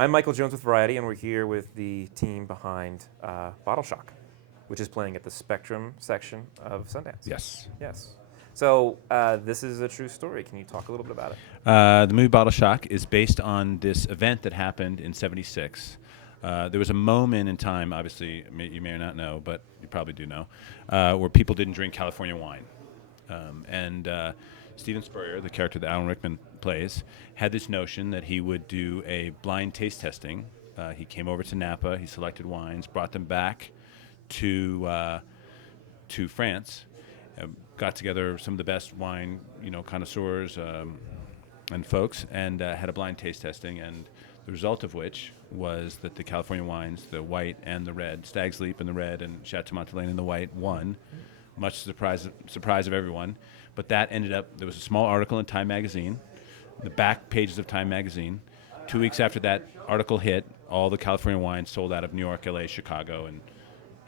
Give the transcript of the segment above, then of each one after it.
I'm Michael Jones with Variety, and we're here with the team behind Bottle Shock, which is playing at the Spectrum section of Sundance. Yes. Yes. So this is a true story. Can you talk a little bit about it? The movie Bottle Shock is based on this event that happened in '76. There was a moment in time, obviously, you may or not know, but you probably do know, where people didn't drink California wine. And Steven Spurrier, the character that Alan Rickman plays, had this notion that he would do a blind taste testing. He came over to Napa, he selected wines, brought them back to France, got together some of the best wine, connoisseurs and folks, and had a blind taste testing. And the result of which was that the California wines, the white and the red, Stag's Leap in the red and Chateau Montelena in the white, won, much to the surprise of everyone. But that ended up, there was a small article in Time magazine, the back pages of Time magazine. 2 weeks after that article hit, all the California wines sold out of New York, LA, Chicago,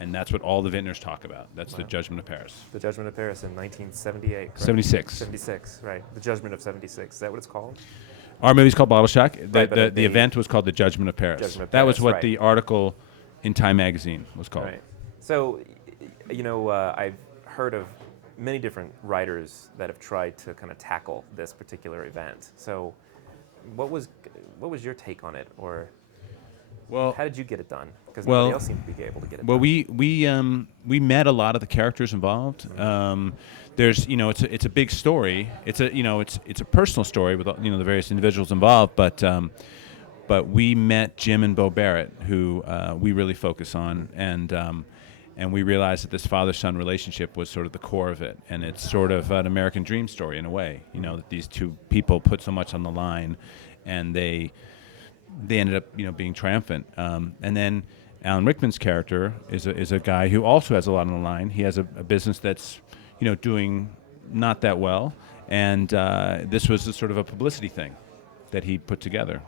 and that's what all the vintners talk about. That's the Judgment of Paris. The Judgment of Paris in 1978, correct? 76. 76, right. The Judgment of 76. Is that what it's called? Our movie's called Bottle Shock. Right, the event was called the Judgment of Paris. Judgment of that was Paris, what right. the article in Time magazine was called. Right. So, I've heard of many different writers that have tried to kind of tackle this particular event. So, what was your take on it, or Well, how did you get it done? Because well- nobody else seemed to be able to get it Well, done. we met a lot of the characters involved. There's it's a big story. It's a personal story with the various individuals involved. But we met Jim and Bo Barrett, who we really focus on, and we realized that this father-son relationship was sort of the core of it, and it's sort of an American dream story in a way. That these two people put so much on the line, and they ended up being triumphant. And then Alan Rickman's character is a guy who also has a lot on the line. He has a business that's doing not that well, and this was a sort of a publicity thing that he put together,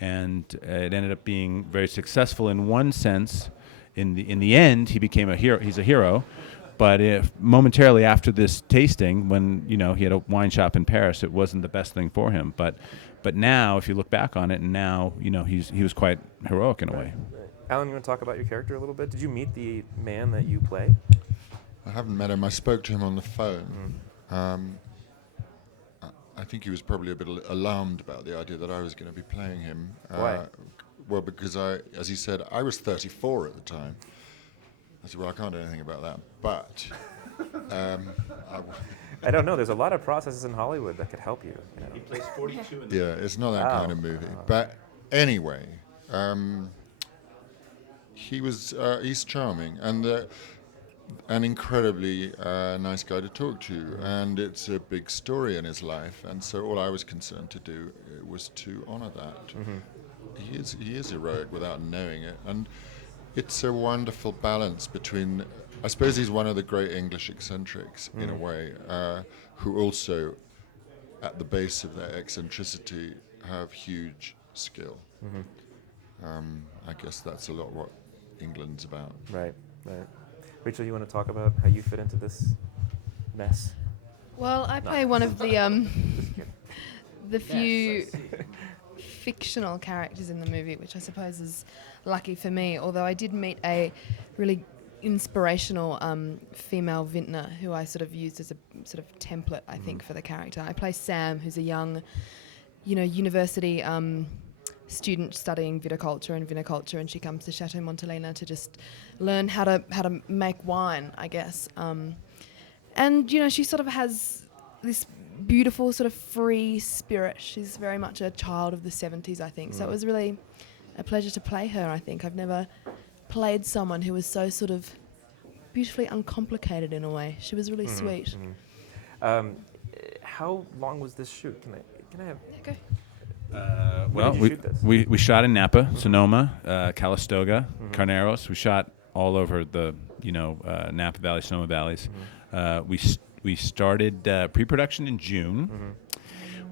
and it ended up being very successful in one sense. In the end, he became a hero. He's a hero. But if momentarily after this tasting, when he had a wine shop in Paris, it wasn't the best thing for him. But now, if you look back on it, and now he was quite heroic in a way. Right. Alan, you want to talk about your character a little bit? Did you meet the man that you play? I haven't met him. I spoke to him on the phone. I think he was probably a bit alarmed about the idea that I was going to be playing him. Why? Well, because as he said, I was 34 at the time. I said, well, I can't do anything about that. But I don't know. There's a lot of processes in Hollywood that could help you. He plays 42 in the yeah, it's not that kind of movie. But anyway, he's charming and an incredibly nice guy to talk to. And it's a big story in his life. And so all I was concerned to do was to honor that. He is heroic without knowing it. And it's a wonderful balance between, I suppose he's one of the great English eccentrics in a way, who also, at the base of their eccentricity, have huge skill. I guess that's a lot what England's about. Right. Rachel, you want to talk about how you fit into this mess? Well, I play one of the few fictional characters in the movie, which I suppose is lucky for me, although I did meet a really inspirational female vintner who I sort of used as a sort of template, I think, for the character. I play Sam, who's a young, university student studying viticulture, and she comes to Chateau Montelena to just learn how to make wine, I guess. And she sort of has this beautiful sort of free spirit. She's very much a child of the 70s, I think. So it was really a pleasure to play her, I think. I've never played someone who was so sort of beautifully uncomplicated in a way. She was really sweet. How long was this shoot? Can I have... Okay. When did you shoot this? we shot in Napa, Sonoma, Calistoga, Carneros. We shot all over the Napa Valley, Sonoma Valleys. We started pre-production in June.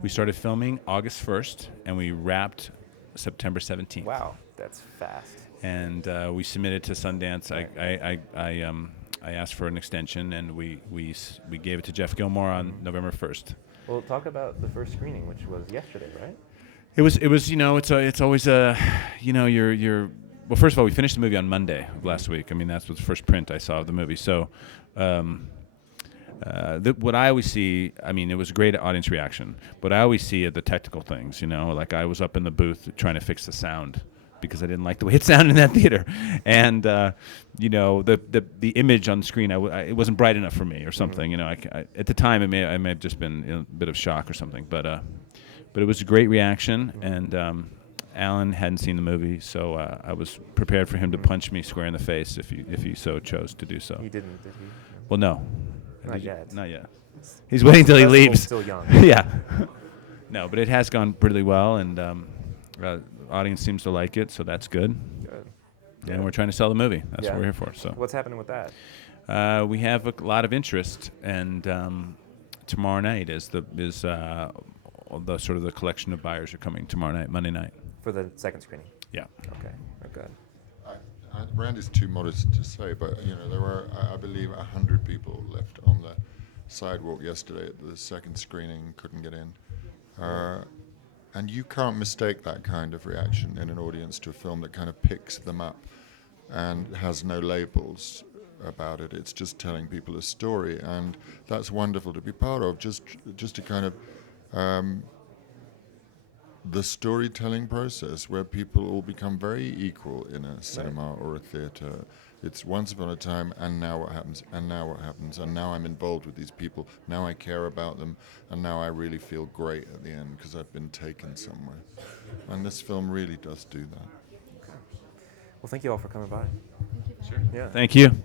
We started filming August 1st, and we wrapped September 17th. Wow, that's fast. And we submitted to Sundance. I asked for an extension, and we gave it to Jeff Gilmore on November 1st. Well, talk about the first screening, which was yesterday, right? It was it's always you're well, first of all, we finished the movie on Monday of last week. I mean, that's the first print I saw of the movie. So what I always see, I mean, it was a great audience reaction, but I always see the technical things, like I was up in the booth trying to fix the sound because I didn't like the way it sounded in that theater. And, the image on the screen, it wasn't bright enough for me or something. At the time, I may have just been a bit of shock or something, but it was a great reaction, and Alan hadn't seen the movie, so I was prepared for him to punch me square in the face if he so chose to do so. He didn't, did he? Well, no. Not yet. Not yet. He's waiting till he leaves. Still young. Yeah. No, but it has gone pretty well, and audience seems to like it, so that's good. Good. And we're trying to sell the movie. That's Yeah. what we're here for. So What's happening with that? we have a lot of interest, and tomorrow night is the sort of the collection of buyers are coming tomorrow night, Monday night. For the second screening? Yeah. Okay, good. Randy's too modest to say, but there were, I believe, 100 people left on the sidewalk yesterday at the second screening, couldn't get in. And you can't mistake that kind of reaction in an audience to a film that kind of picks them up and has no labels about it. It's just telling people a story, and that's wonderful to be part of. Just to kind of the storytelling process where people all become very equal in a cinema or a theater. It's once upon a time, and now what happens, and now what happens, and now I'm involved with these people, now I care about them, and now I really feel great at the end because I've been taken somewhere. And this film really does do that. Well, thank you all for coming by. Thank you. Yeah. Thank you.